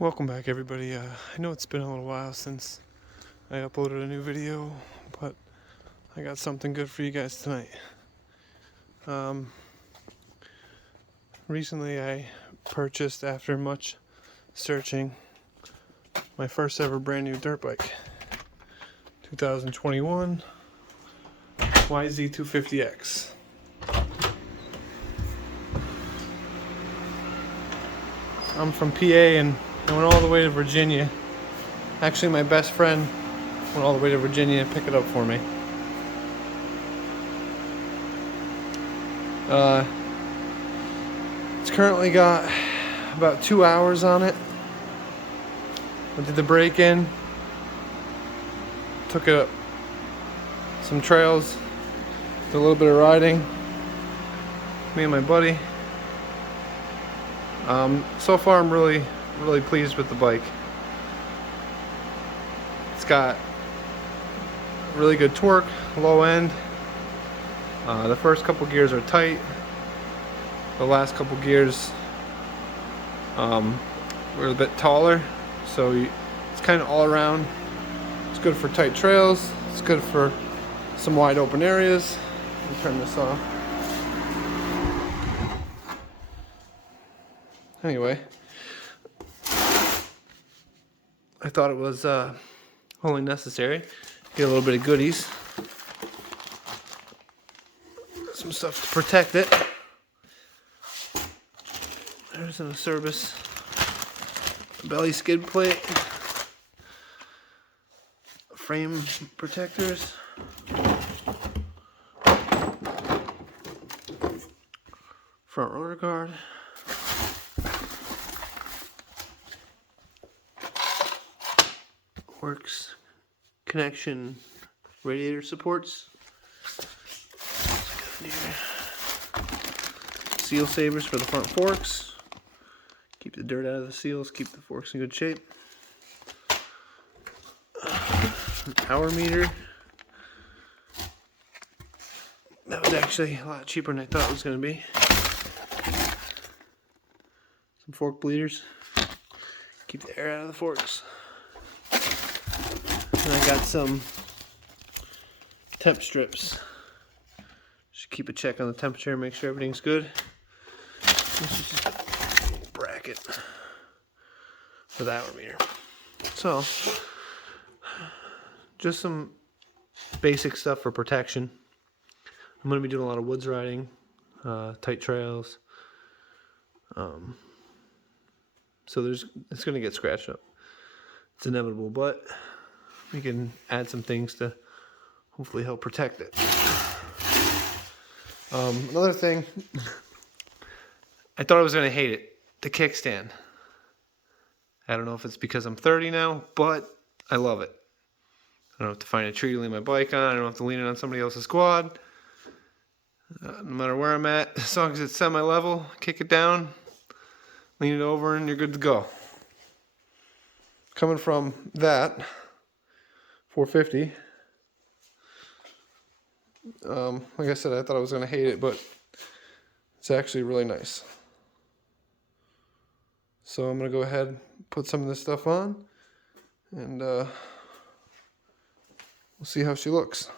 Welcome back, everybody. I know it's been a little while since I uploaded a new video, but I got something good for you guys tonight. Recently I purchased, after much searching, my first ever brand new dirt bike. 2021 yz250x. I'm from PA and I went all the way to Virginia. Actually, my best friend went all the way to Virginia to pick it up for me. It's currently got about 2 hours on it. I did the break-in, took it up some trails, did a little bit of riding, me and my buddy. So far I'm really pleased with the bike. It's got really good torque, low end. The first couple gears are tight. The last couple gears were a bit taller, so it's kind of all around. It's good for tight trails. It's good for some wide open areas. Let me turn this off. Anyway, I thought it was only necessary. Get a little bit of goodies. Some stuff to protect it. There's a service belly skid plate, frame protectors, front rotor guard, works connection radiator supports, seal savers for the front forks. Keep the dirt out of the seals, keep the forks in good shape. An hour meter. That was actually a lot cheaper than I thought it was going to be. Some fork bleeders. Keep the air out of the forks. And I got some temp strips. Just keep a check on the temperature and make sure everything's good. This is just a bracket for the hour meter. So, just some basic stuff for protection. I'm going to be doing a lot of woods riding, tight trails. So it's going to get scratched up. It's inevitable, but we can add some things to hopefully help protect it. Another thing, I thought I was going to hate it, the kickstand. I don't know if it's because I'm 30 now, but I love it. I don't have to find a tree to lean my bike on. I don't have to lean it on somebody else's quad. No matter where I'm at, as long as it's semi-level, kick it down, lean it over, and you're good to go. Coming from that 450, like I said, I thought I was going to hate it, but it's actually really nice. So I'm going to go ahead and put some of this stuff on, and we'll see how she looks.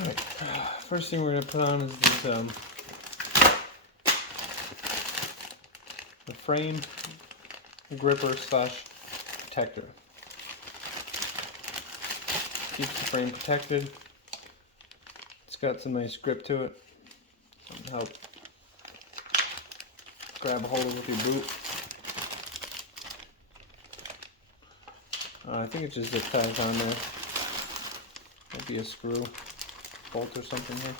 Alright, first thing we're going to put on is this, the frame gripper slash protector. Keeps the frame protected. It's got some nice grip to it. It'll help grab a hold of with your boot. I think it just zip ties on there. Might be a screw, bolt or something here.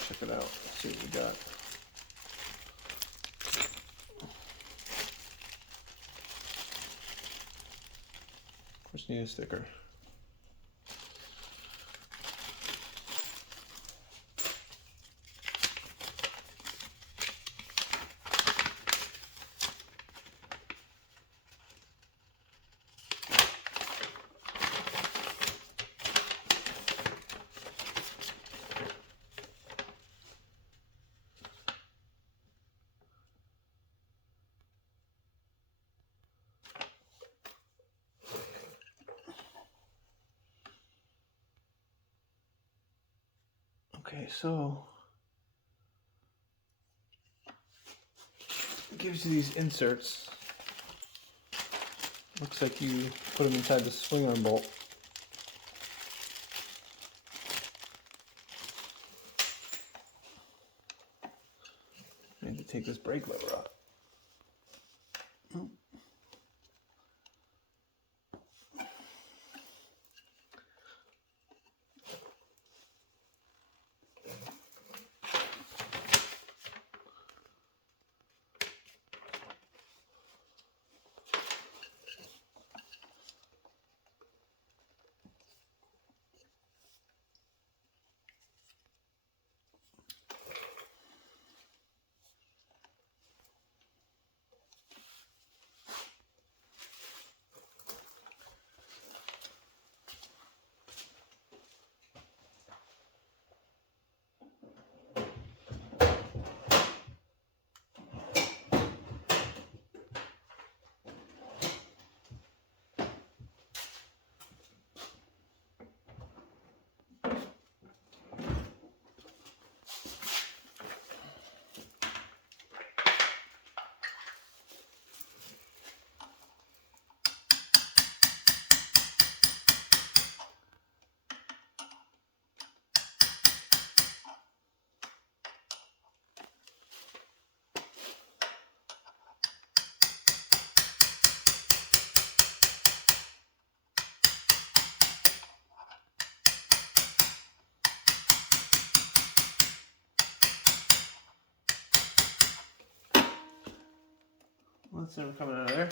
Check it out. Let's see what we got. Just need a sticker. Okay, so it gives you these inserts. Looks like you put them inside the swing arm bolt. I need to take this brake lever off. Let's see what's coming out of there.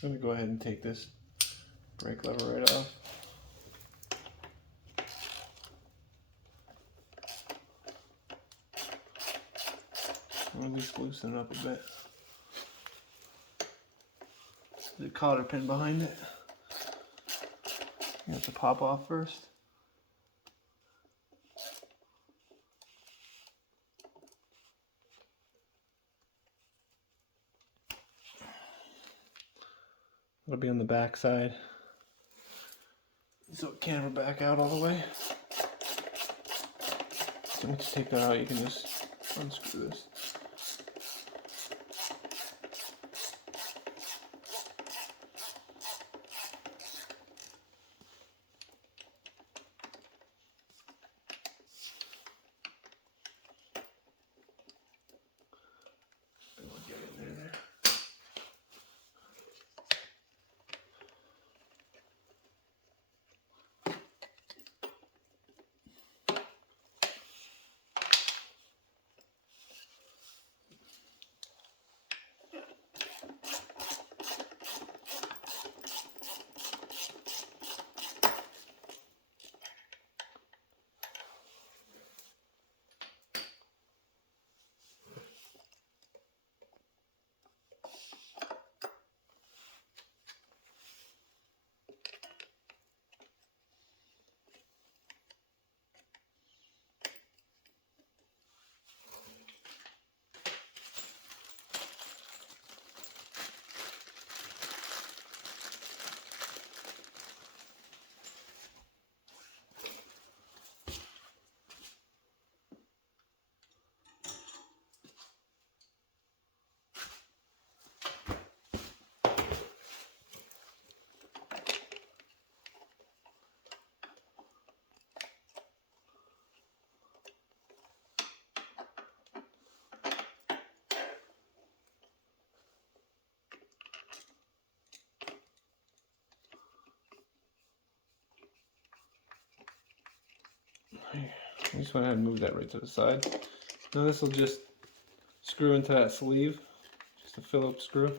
I'm going to go ahead and take this brake lever right off. Or at least loosen it up a bit. There's a cotter pin behind it. You have to pop off first. It'll be on the back side, so it can't ever back out all the way. So once you take that out, you can just unscrew this. Get in there. Here. I just went ahead and moved that right to the side. Now this will just screw into that sleeve, just a Phillips screw.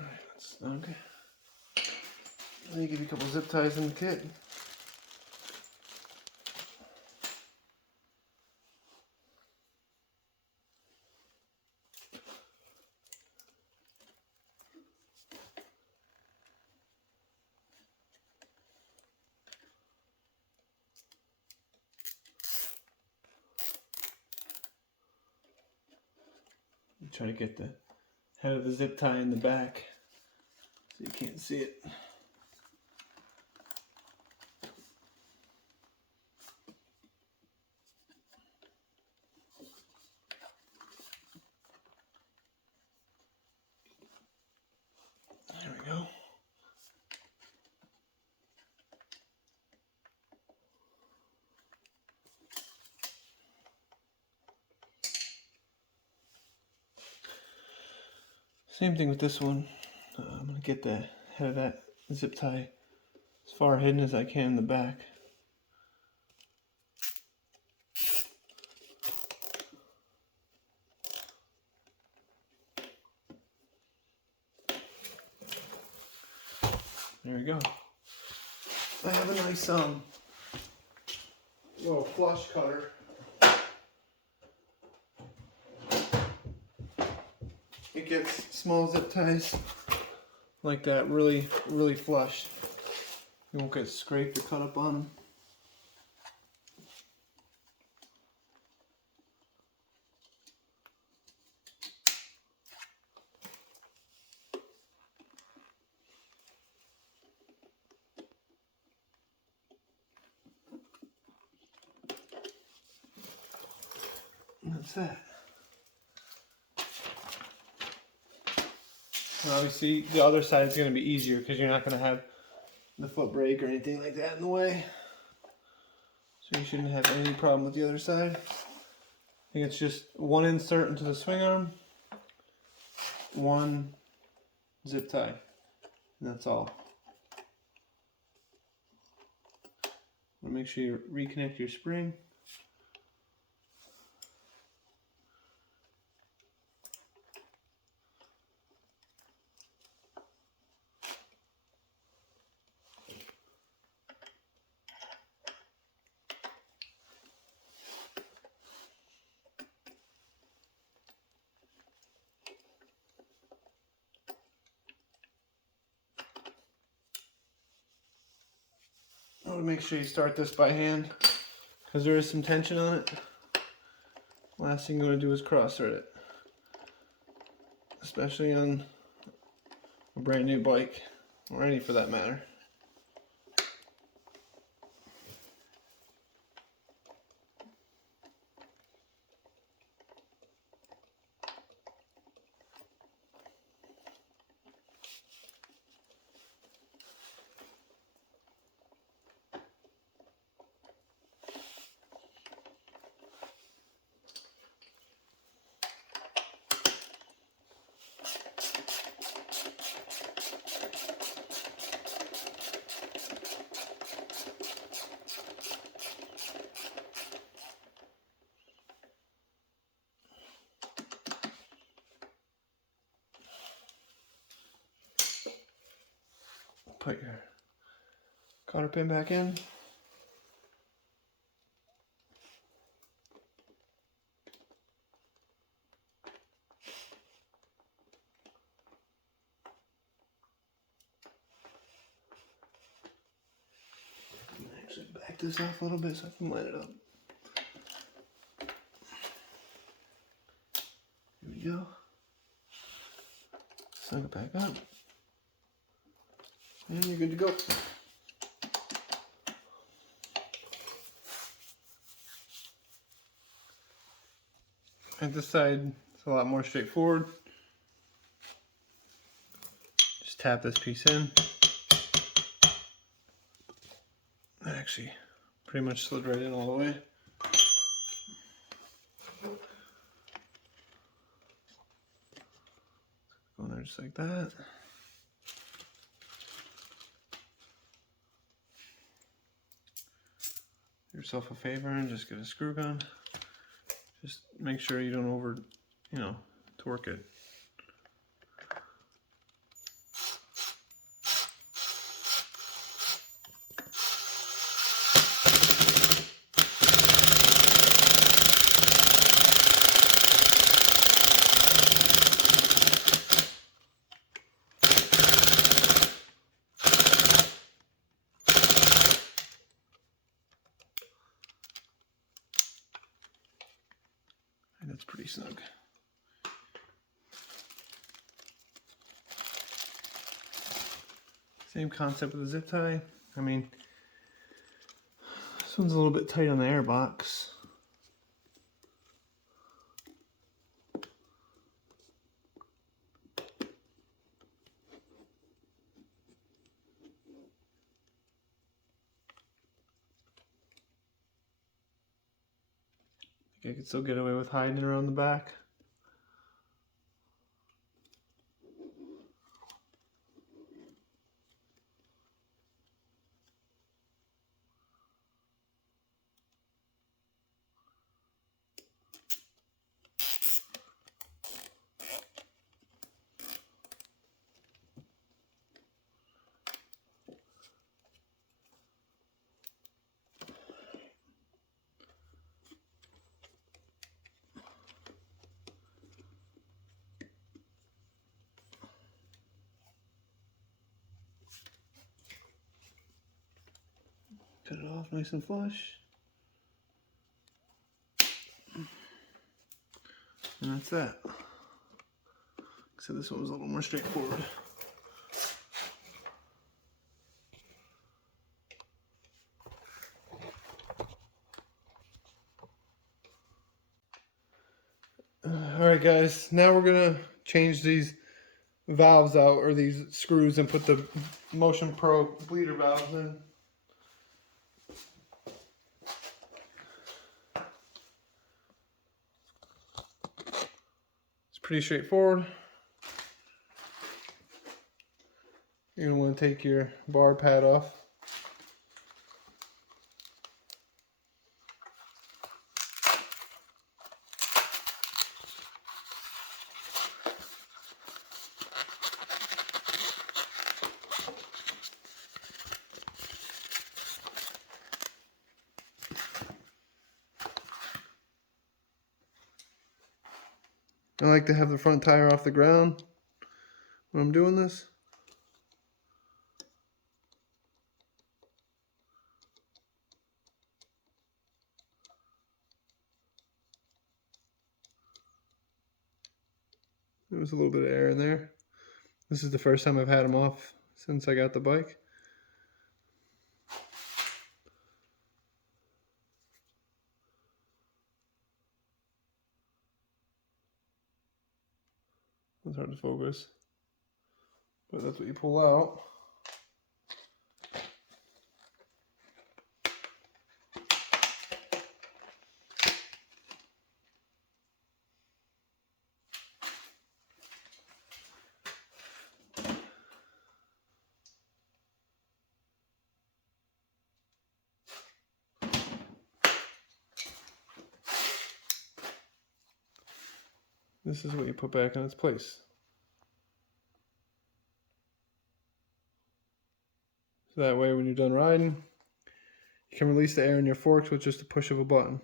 Alright, that's snug. Let me give you a couple zip ties in the kit. Try to get the head of the zip tie in the back so you can't see it. There we go. Same thing with this one. I'm going to get the head of that zip tie as far hidden as I can in the back. There we go. I have a nice little flush cutter. It gets small zip ties like that really flush. You won't get scraped or cut up on them. And that's that. And obviously the other side is going to be easier because you're not going to have the foot brake or anything like that in the way. So you shouldn't have any problem with the other side. I think it's just one insert into the swing arm, one zip tie, and that's all. Make sure you reconnect your spring. I want to make sure you start this by hand because there is some tension on it. Last thing you want to do is cross thread it, especially on a brand new bike or any for that matter. Put your cotter pin back in. Actually back this off a little bit so I can line it up. Here we go. Snug it back up. And you're good to go. At this side, it's a lot more straightforward. Just tap this piece in. That actually pretty much slid right in all the way. Go in there just like that. Do yourself a favor and just get a screw gun. Just make sure you don't over, torque it. And it's pretty snug. Same concept with the zip tie. I mean, this one's a little bit tight on the air box. I could still get away with hiding it around the back. Cut it off nice and flush. And that's that. So this one was a little more straightforward. Alright guys, now we're gonna change these valves out, or these screws, and put the Motion Pro bleeder valves in. It's pretty straightforward. You're gonna want to take your bar pad off. I like to have the front tire off the ground when I'm doing this. There was a little bit of air in there. This is the first time I've had them off since I got the bike. It's hard to focus, but that's what you pull out. This is what you put back in its place. So that way when you're done riding, you can release the air in your forks with just a push of a button.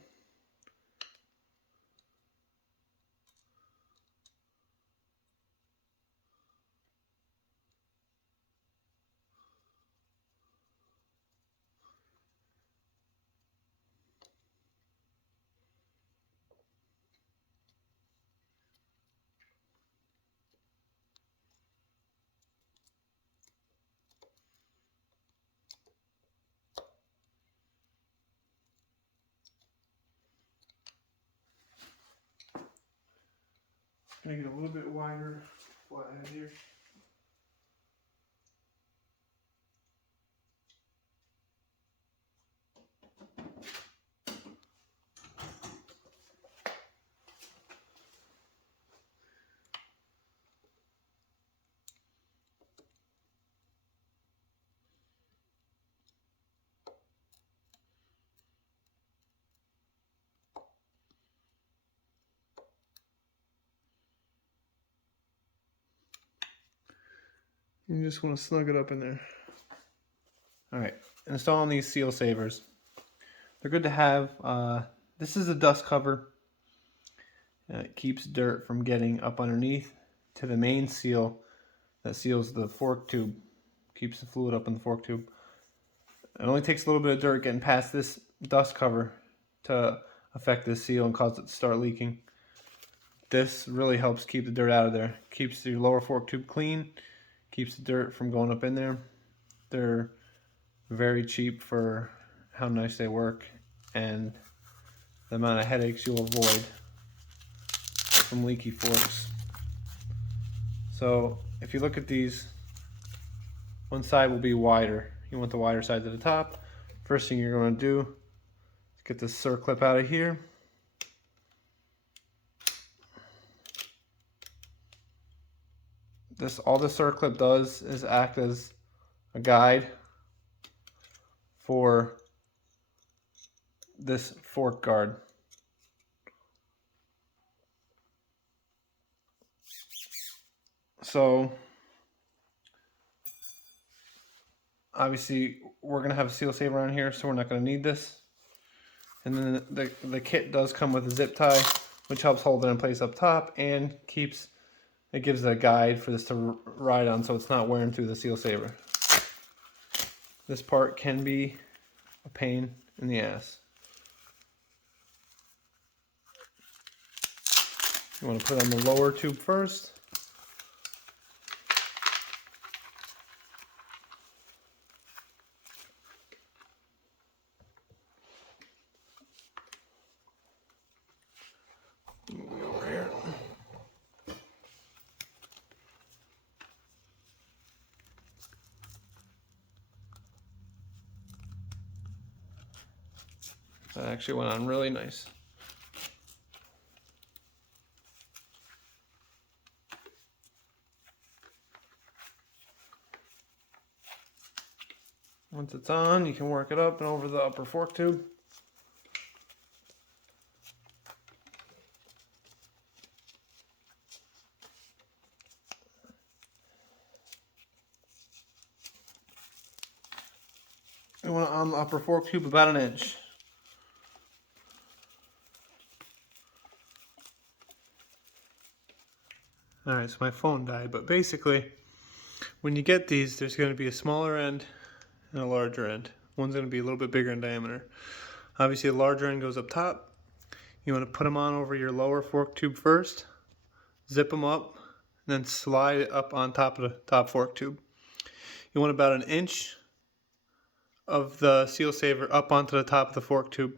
gonna get a little bit wider flathead here. You just want to snug it up in there. Alright, installing these seal savers. They're good to have. This is a dust cover. It keeps dirt from getting up underneath to the main seal that seals the fork tube. Keeps the fluid up in the fork tube. It only takes a little bit of dirt getting past this dust cover to affect this seal and cause it to start leaking. This really helps keep the dirt out of there. Keeps your lower fork tube clean. Keeps the dirt from going up in there. They're very cheap for how nice they work and the amount of headaches you'll avoid from leaky forks. So if you look at these, one side will be wider. You want the wider side to the top. First thing you're going to do is get this circlip out of here. All the circlip does is act as a guide for this fork guard. So obviously we're going to have a seal saver on here, so we're not going to need this. And then the kit does come with a zip tie, which helps hold it in place up top and it gives a guide for this to ride on so it's not wearing through the seal saver. This part can be a pain in the ass. You want to put on the lower tube first. Over here. That actually went on really nice. Once it's on, you can work it up and over the upper fork tube. You want it on the upper fork tube about an inch. Alright, so my phone died, but basically, when you get these, there's going to be a smaller end and a larger end. One's going to be a little bit bigger in diameter. Obviously, the larger end goes up top. You want to put them on over your lower fork tube first, zip them up, and then slide it up on top of the top fork tube. You want about an inch of the seal saver up onto the top of the fork tube.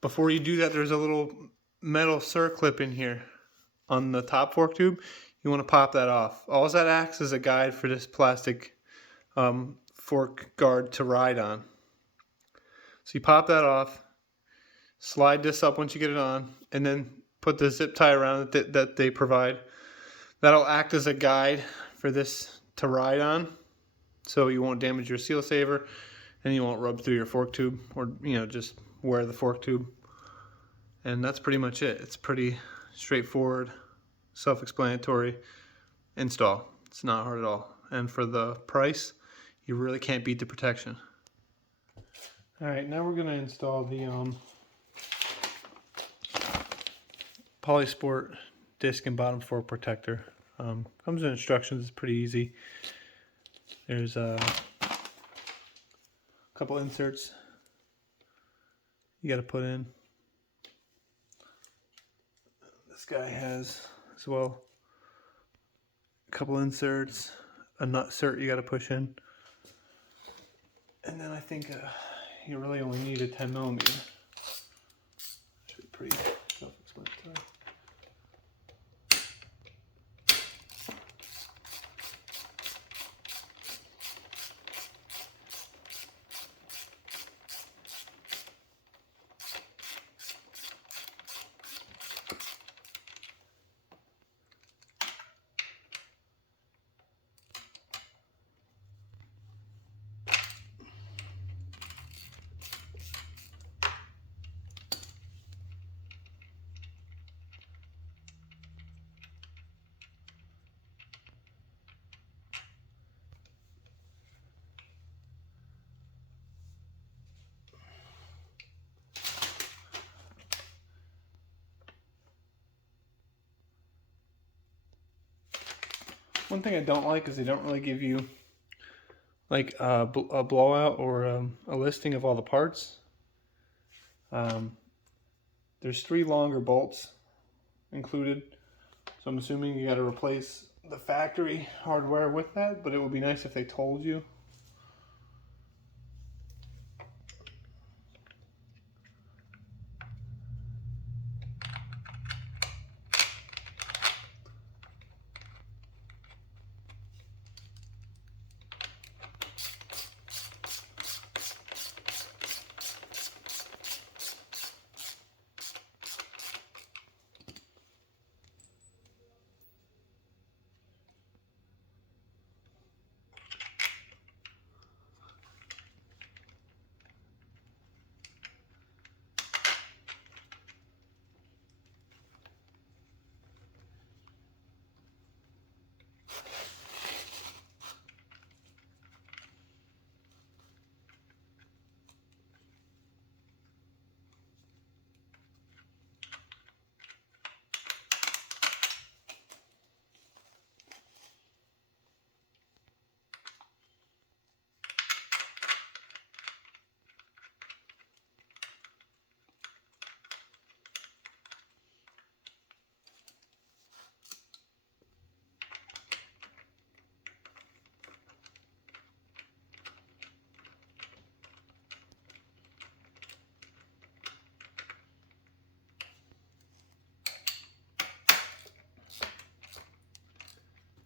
Before you do that, there's a little metal circlip in here on the top fork tube. You want to pop that off. All that acts as a guide for this plastic fork guard to ride on. So you pop that off, slide this up once you get it on, and then put the zip tie around it that they provide. That'll act as a guide for this to ride on, so you won't damage your seal saver and you won't rub through your fork tube or just wear the fork tube. And that's pretty much it. It's pretty straightforward, self-explanatory install. It's not hard at all. And for the price, you really can't beat the protection. Alright, now we're going to install the Polysport disc and bottom fork protector. Comes with instructions. It's pretty easy. There's a couple inserts you got to put in. This guy has as well a couple inserts, a nut cert you got to push in, and then I think you really only need a 10mm. Should be pretty self-explanatory. One thing I don't like is they don't really give you like a blowout or a listing of all the parts. There's 3 longer bolts included, so I'm assuming you got to replace the factory hardware with that, but it would be nice if they told you.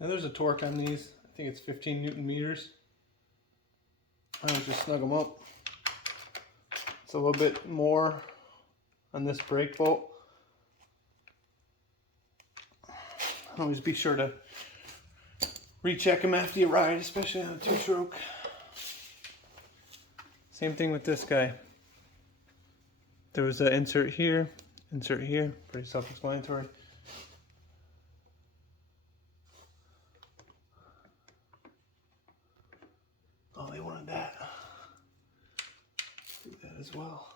Now there's a torque on these. I think it's 15 Newton meters. I always just snug them up. It's a little bit more on this brake bolt. Always be sure to recheck them after you ride, especially on a 2-stroke. Same thing with this guy. There was an insert here, pretty self-explanatory. Oh, they wanted that. Do that as well.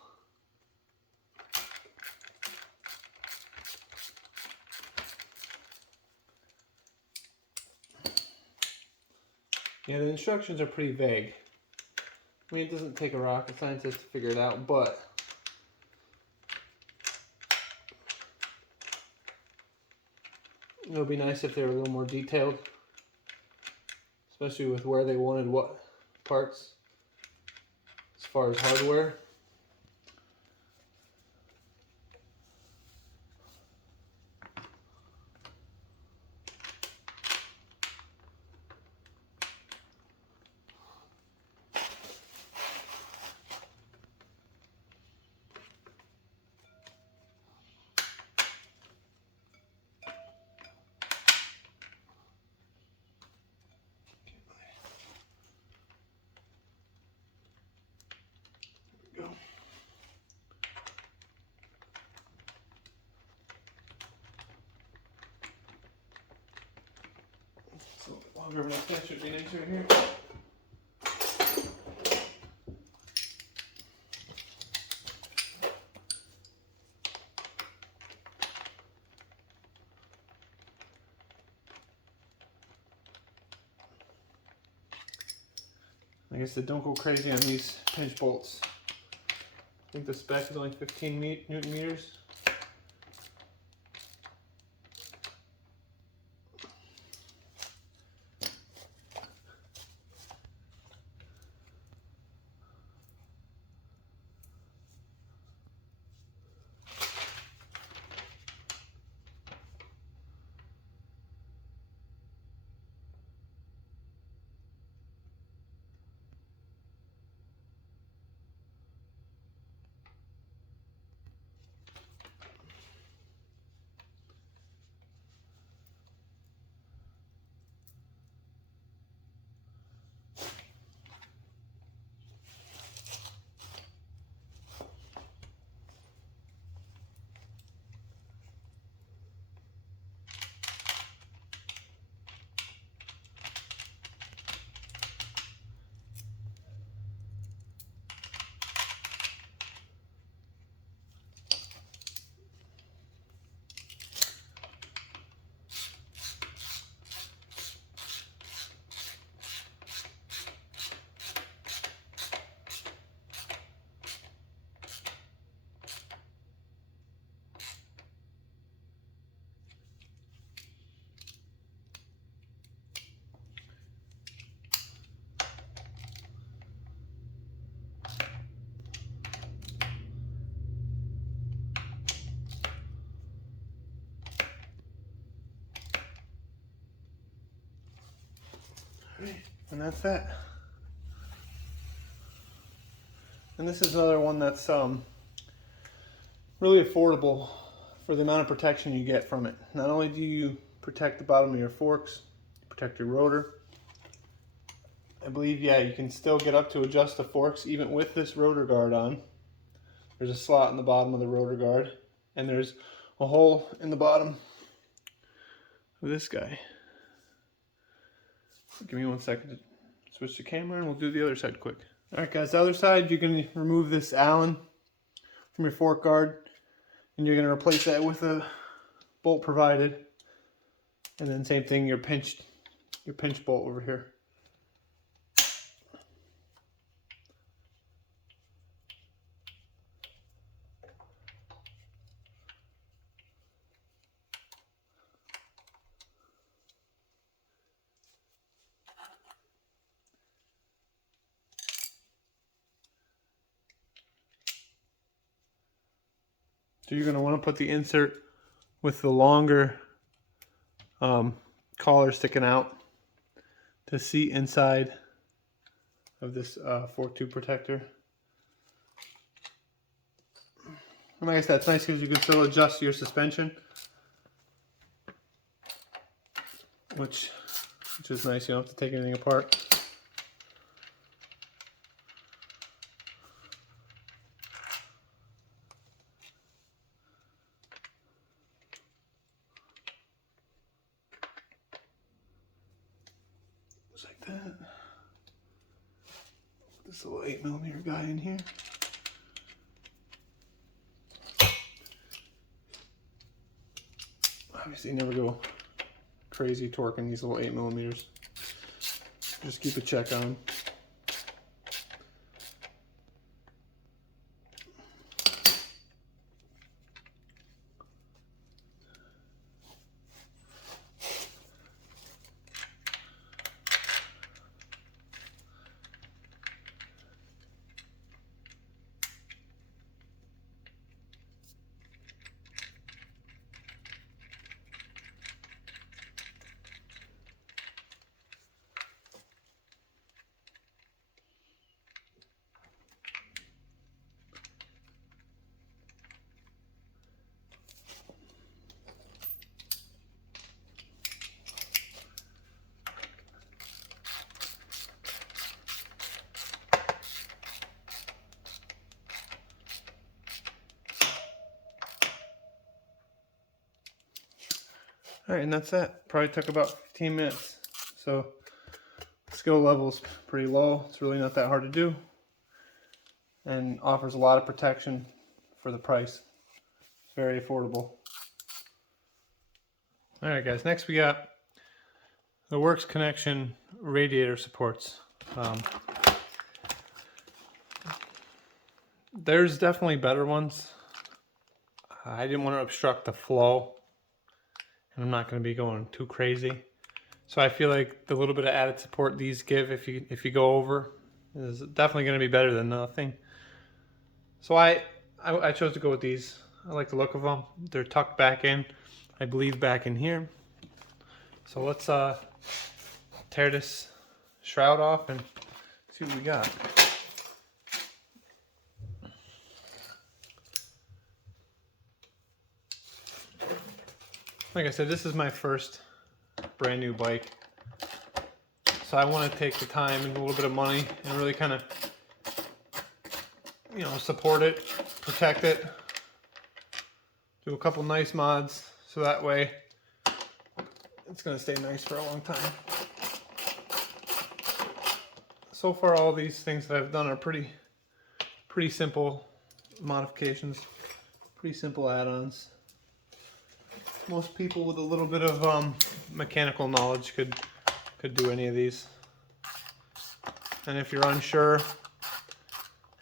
Yeah, the instructions are pretty vague. I mean, it doesn't take a rocket scientist to figure it out, but it would be nice if they were a little more detailed, especially with where they wanted what parts as far as hardware. There we go. It's a little bit longer of an extension would be nicer here. Like I said, don't go crazy on these pinch bolts. I think the spec is only 15 Newton meters. And that's that. And this is another one that's really affordable for the amount of protection you get from it. Not only do you protect the bottom of your forks, you protect your rotor. I believe, yeah, you can still get up to adjust the forks even with this rotor guard on. There's a slot in the bottom of the rotor guard, and there's a hole in the bottom of this guy. Give me 1 second to switch the camera and we'll do the other side quick. Alright guys, the other side, you can remove this Allen from your fork guard, and you're going to replace that with a bolt provided. And then same thing, your pinch bolt over here. So you're going to want to put the insert with the longer collar sticking out to see inside of this fork tube protector. And like I said, it's nice because you can still adjust your suspension, which is nice. You don't have to take anything apart. Just like that. This little 8mm guy in here. Obviously, never go crazy torquing these little 8mm. Just keep a check on them. Alright, and that's that. Probably took about 15 minutes. So, skill level's pretty low. It's really not that hard to do. And offers a lot of protection for the price. It's very affordable. Alright guys, next we got the Works Connection radiator supports. There's definitely better ones. I didn't want to obstruct the flow. And I'm not going to be going too crazy. So I feel like the little bit of added support these give if you go over is definitely going to be better than nothing. So I chose to go with these. I like the look of them. They're tucked back in, I believe, back in here. So let's tear this shroud off and see what we got. Like I said, this is my first brand new bike. So I want to take the time and a little bit of money and really kind of, you know, support it, protect it, do a couple nice mods so that way it's going to stay nice for a long time. So far all these things that I've done are pretty simple modifications, pretty simple add-ons. Most people with a little bit of mechanical knowledge could do any of these. And if you're unsure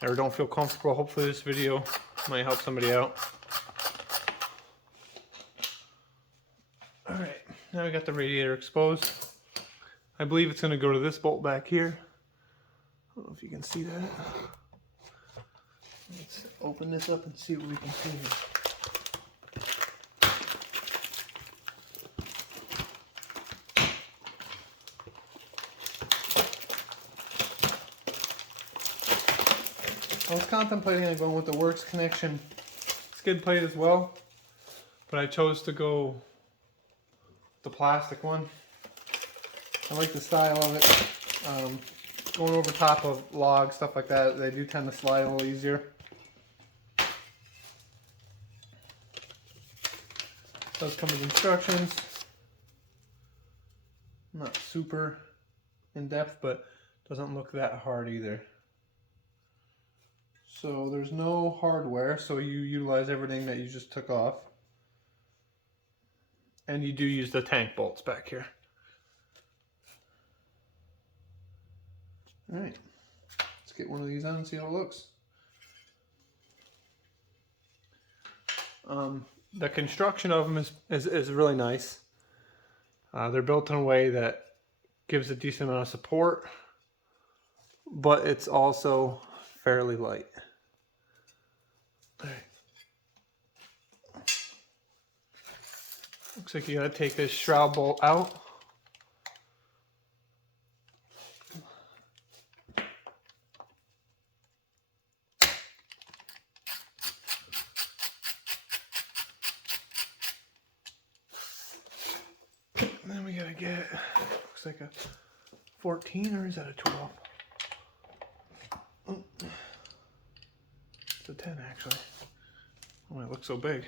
or don't feel comfortable, hopefully this video might help somebody out. Alright, now we got the radiator exposed. I believe it's going to go to this bolt back here. I don't know if you can see that. Let's open this up and see what we can see here. I was contemplating on going with the Works Connection skid plate as well, but I chose to go the plastic one. I like the style of it. Going over top of logs, stuff like that, they do tend to slide a little easier. Does come with instructions. Not super in depth, but doesn't look that hard either. So there's no hardware, so you utilize everything that you just took off. And you do use the tank bolts back here. All right, let's get one of these on and see how it looks. The construction of them is really nice. They're built in a way that gives a decent amount of support, but it's also fairly light. All right. Looks like you gotta take this shroud bolt out. And then we gotta get, looks like a 14, or is that a 12? Oh, it's a 10 actually. Oh, it looks so big.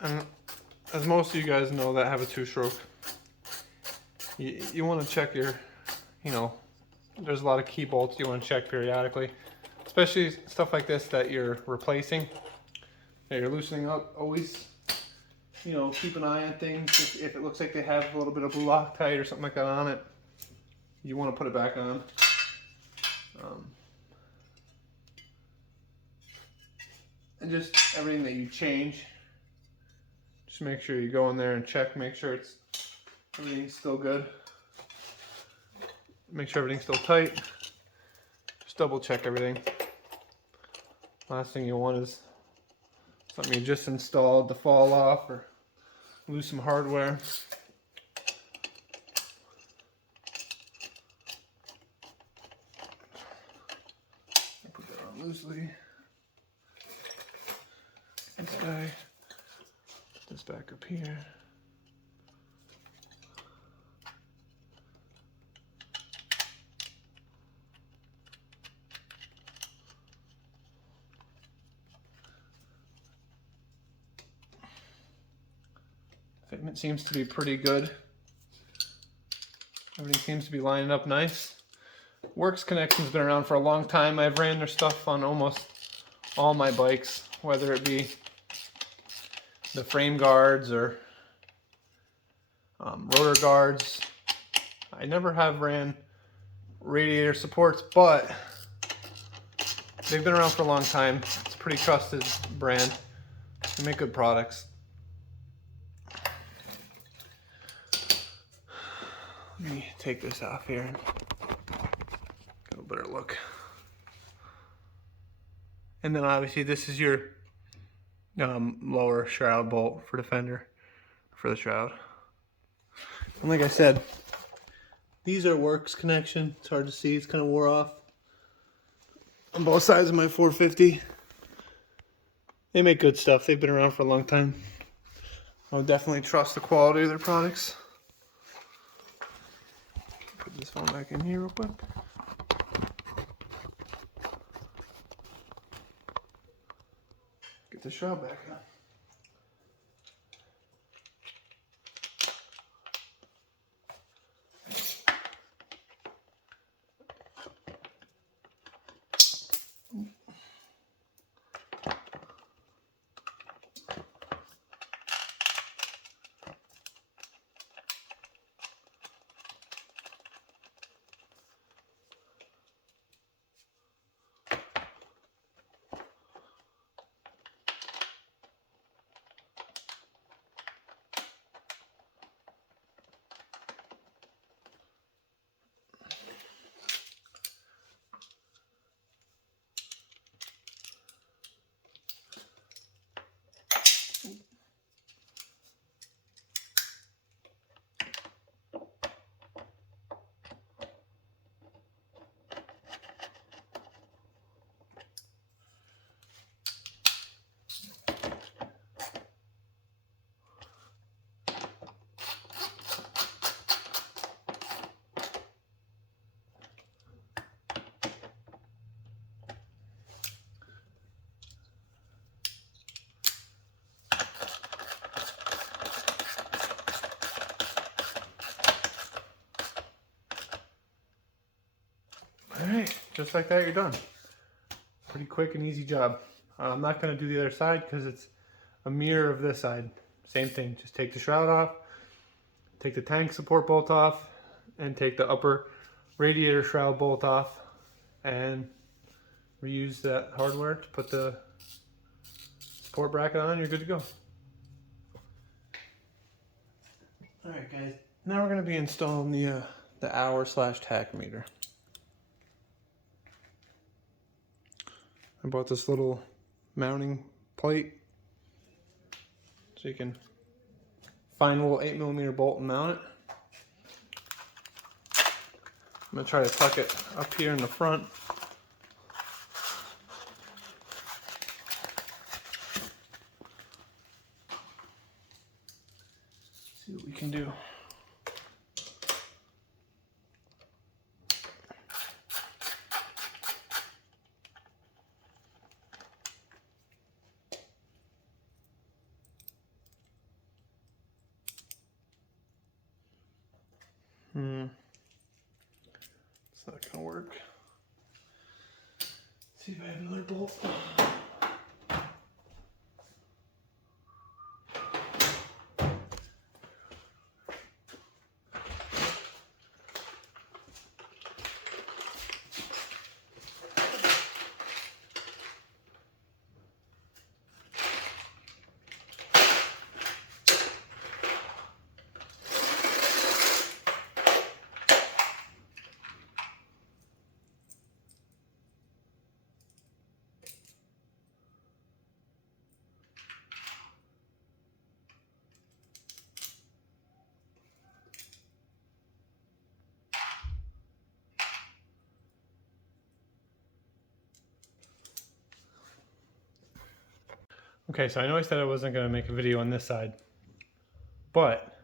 And as most of you guys know that have a two-stroke, you want to check your, there's a lot of key bolts you want to check periodically, especially stuff like this that you're replacing, that you're loosening up. Always, keep an eye on things. If it looks like they have a little bit of Loctite or something like that on it, you want to put it back on. And just everything that you change, just make sure you go in there and check, make sure everything's still good. Make sure everything's still tight. Just double check everything. Last thing you want is something you just installed to fall off or lose some hardware. Put that on loosely. This guy, put this back up here. Fitment seems to be pretty good. Everything seems to be lining up nice. Works Connection's been around for a long time. I've ran their stuff on almost all my bikes, whether it be the frame guards or rotor guards. I never have ran radiator supports, but they've been around for a long time. It's a pretty trusted brand. They make good products. Let me take this off here and get a better look. And then obviously this is your lower shroud bolt for the fender, for the shroud. And like I said, these are Works Connection. It's hard to see, it's kind of wore off on both sides of my 450. They make good stuff. They've been around for a long time. I would definitely trust the quality of their products. Put this one back in here real quick. Get the shroud back on. just like that, you're done. Pretty quick and easy job. I'm not going to do the other side because it's a mirror of this side. Same thing, just take the shroud off, take the tank support bolt off, and take the upper radiator shroud bolt off, and reuse that hardware to put the support bracket on. You're good to go. Alright guys, now we're going to be installing the hour/tach-meter. I bought this little mounting plate so you can find a little 8mm bolt and mount it. I'm going to try to tuck it up here in the front. See what we can do. It's not gonna work. Let's see if I have another bolt. Okay, so I know I said I wasn't going to make a video on this side, but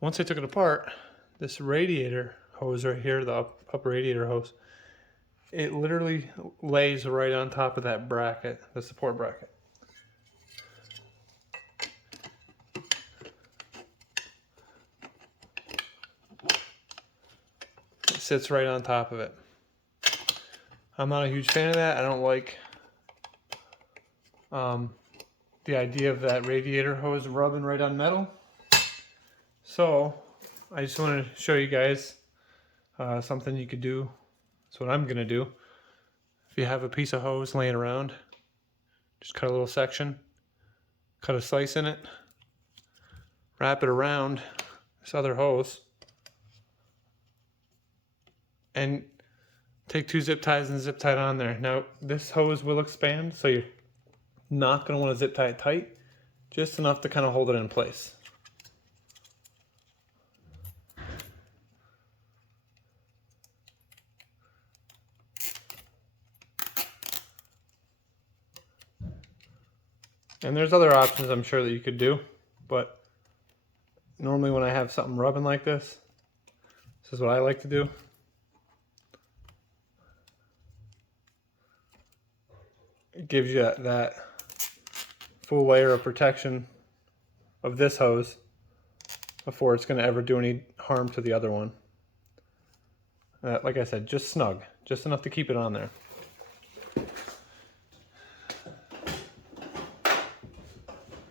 once I took it apart, this radiator hose right here, the upper radiator hose, it literally lays right on top of that bracket, the support bracket. It sits right on top of it. I'm not a huge fan of that. I don't like the idea of that radiator hose rubbing right on metal. So I just want to show you guys something you could do. That's what I'm going to do. If you have a piece of hose laying around, just cut a little section, cut a slice in it, wrap it around this other hose, and take 2 zip ties and zip tie it on there. Now this hose will expand, so you're not going to want to zip tie it tight, just enough to kind of hold it in place. And there's other options I'm sure that you could do, but normally when I have something rubbing like this is what I like to do. It gives you that full layer of protection of this hose before it's going to ever do any harm to the other one. Like I said, just snug, just enough to keep it on there.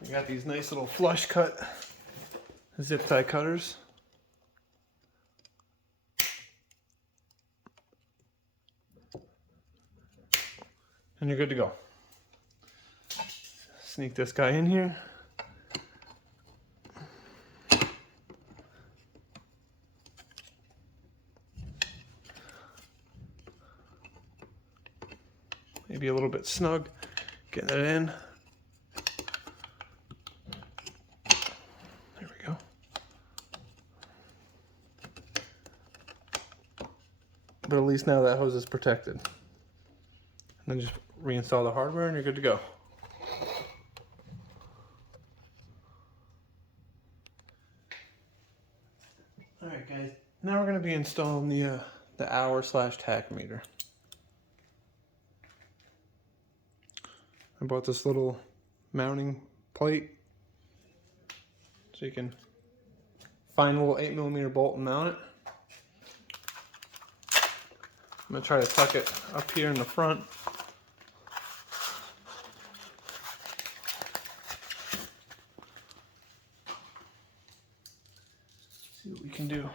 We got these nice little flush cut zip tie cutters. And you're good to go. Sneak this guy in here. Maybe a little bit snug. Getting that in. There we go. But at least now that hose is protected. And then just reinstall the hardware and you're good to go. Alright guys, now we're going to be installing the hour/tach-meter. I bought this little mounting plate so you can find a little 8mm bolt and mount it. I'm gonna try to tuck it up here in the front. See what we can do.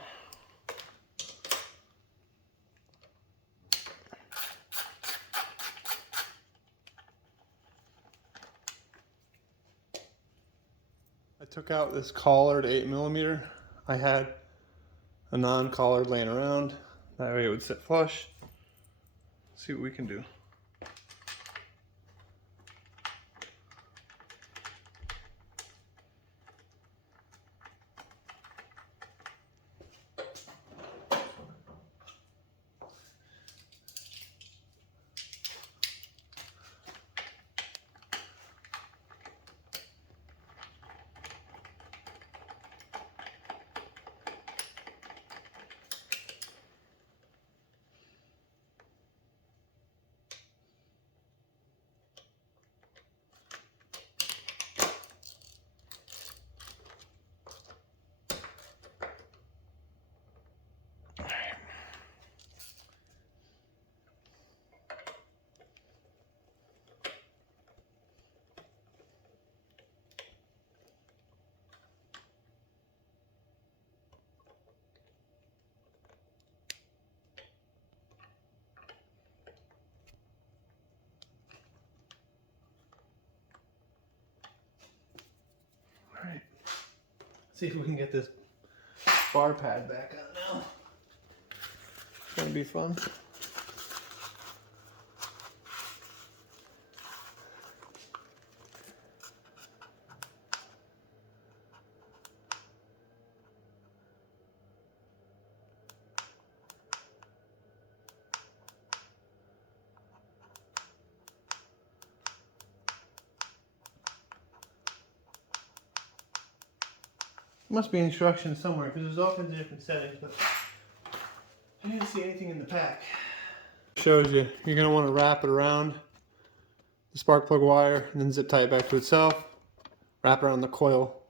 I took out this collared 8mm. I had a non-collared laying around. That way it would sit flush. Let's see what we can do. Alright, see if we can get this bar pad back on now. It's gonna be fun. Must be instructions somewhere because there's all kinds of different settings, but I didn't see anything in the pack. Shows you, you're going to want to wrap it around the spark plug wire and then zip tie it back to itself. Wrap around the coil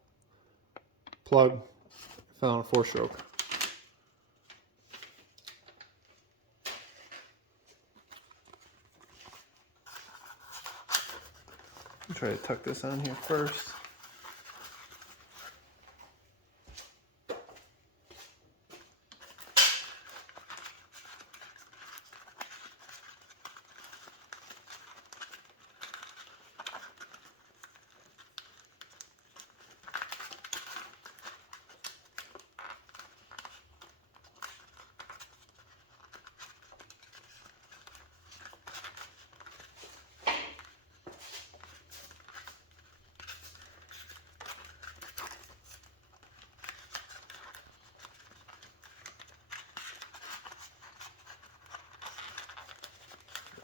plug. Fell on a 4-stroke. I'll try to tuck this on here first.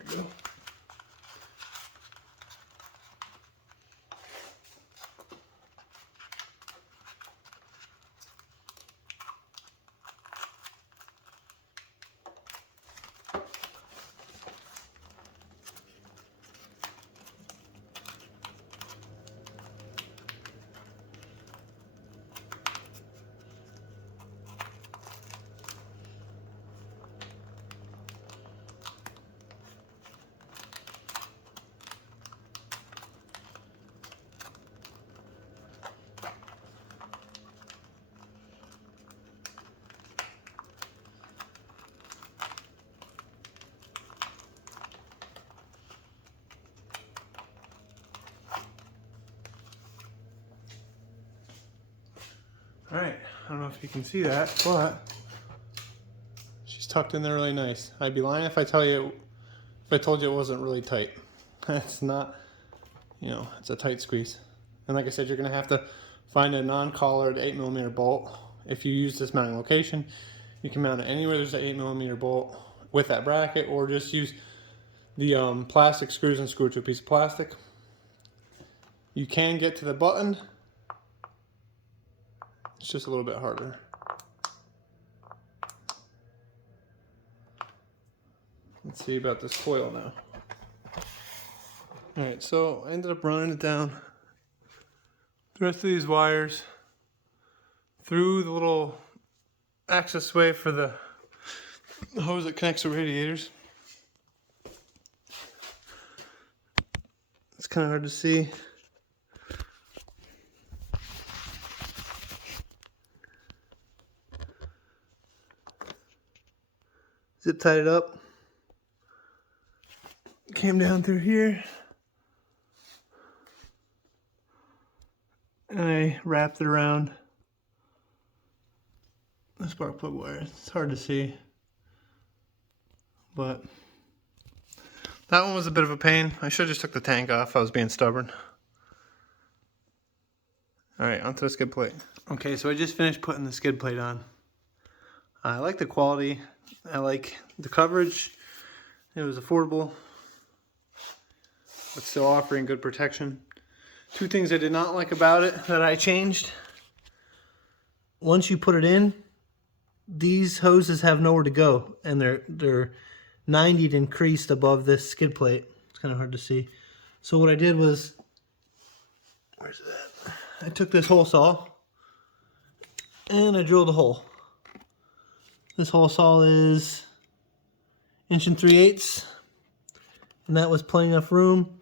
There we go. Alright, I don't know if you can see that, but she's tucked in there really nice. I'd be lying if I told you it wasn't really tight. It's not, you know, it's a tight squeeze. And like I said, you're going to have to find a non-collared 8mm bolt. If you use this mounting location, you can mount it anywhere there's an 8mm bolt with that bracket, or just use the plastic screws and screw it to a piece of plastic. You can get to the button. It's just a little bit harder. Let's see about this coil now. Alright, so I ended up running it down the rest of these wires through the little access way for the the hose that connects the radiators. It's kind of hard to see. Zip tied it up. Came down through here. And I wrapped it around the spark plug wire. It's hard to see, but that one was a bit of a pain. I should have just took the tank off. I was being stubborn. Alright, onto the skid plate. Okay, so I just finished putting the skid plate on. I like the quality. I like the coverage. It was affordable, but still offering good protection. Two things I did not like about it that I changed. Once you put it in, these hoses have nowhere to go, and they're 90 increased above this skid plate. It's kind of hard to see. So what I did was, where's that? I took this hole saw and I drilled a hole. This hole saw is 1 3/8 inches, and that was plenty enough room.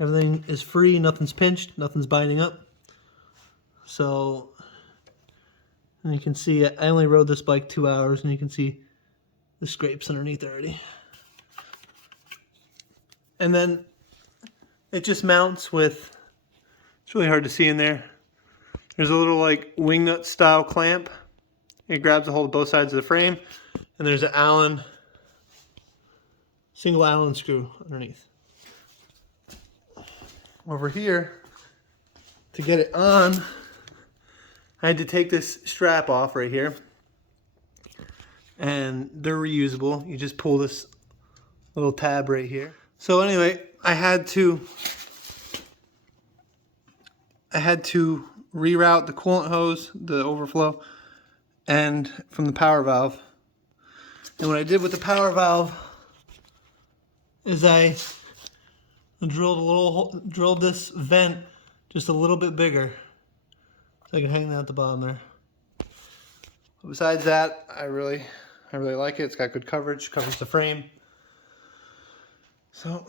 Everything is free, nothing's pinched, nothing's binding up. So, and you can see I only rode this bike 2 hours, and you can see the scrapes underneath already. And then it just mounts with, it's really hard to see in there. There's a little like wing nut style clamp. It grabs a hold of both sides of the frame, and there's an Allen, single Allen screw underneath. Over here, to get it on, I had to take this strap off right here, and they're reusable. You just pull this little tab right here. So anyway, I had to reroute the coolant hose, the overflow, and from the power valve. And what I did with the power valve is I drilled this vent just a little bit bigger, so I can hang that at the bottom there. But besides that, I really like it. It's got good coverage, covers the frame. So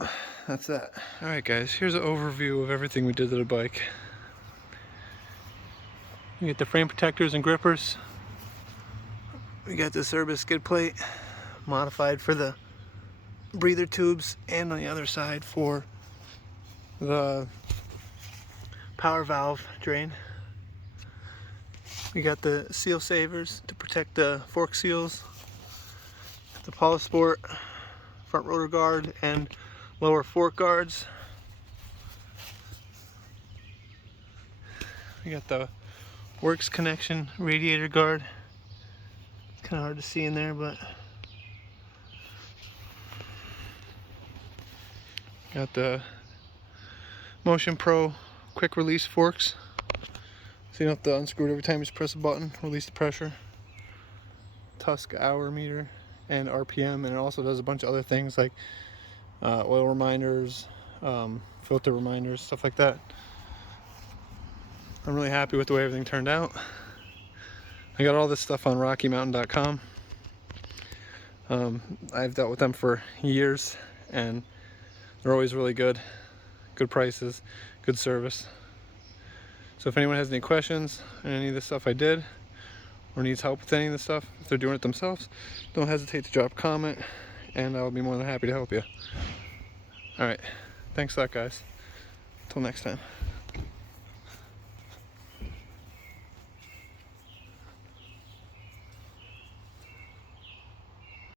that's that. All right, guys. Here's an overview of everything we did to the bike. We get the frame protectors and grippers. We got the Cerberus skid plate modified for the breather tubes, and on the other side for the power valve drain. We got the seal savers to protect the fork seals, the Polysport front rotor guard and lower fork guards. We got the works connection radiator guard. It's kind of hard to see in there, but got the Motion Pro quick release forks, so you don't have to unscrew it every time you just press a button, release the pressure. Tusk hour meter and RPM, and it also does a bunch of other things like oil reminders, filter reminders, stuff like that. I'm really happy with the way everything turned out. I got all this stuff on RockyMountain.com. I've dealt with them for years, and they're always really good prices, good service. So if anyone has any questions on any of the stuff I did, or needs help with any of the stuff, if they're doing it themselves, don't hesitate to drop a comment, and I'll be more than happy to help you. Alright, thanks a lot, guys. Until next time.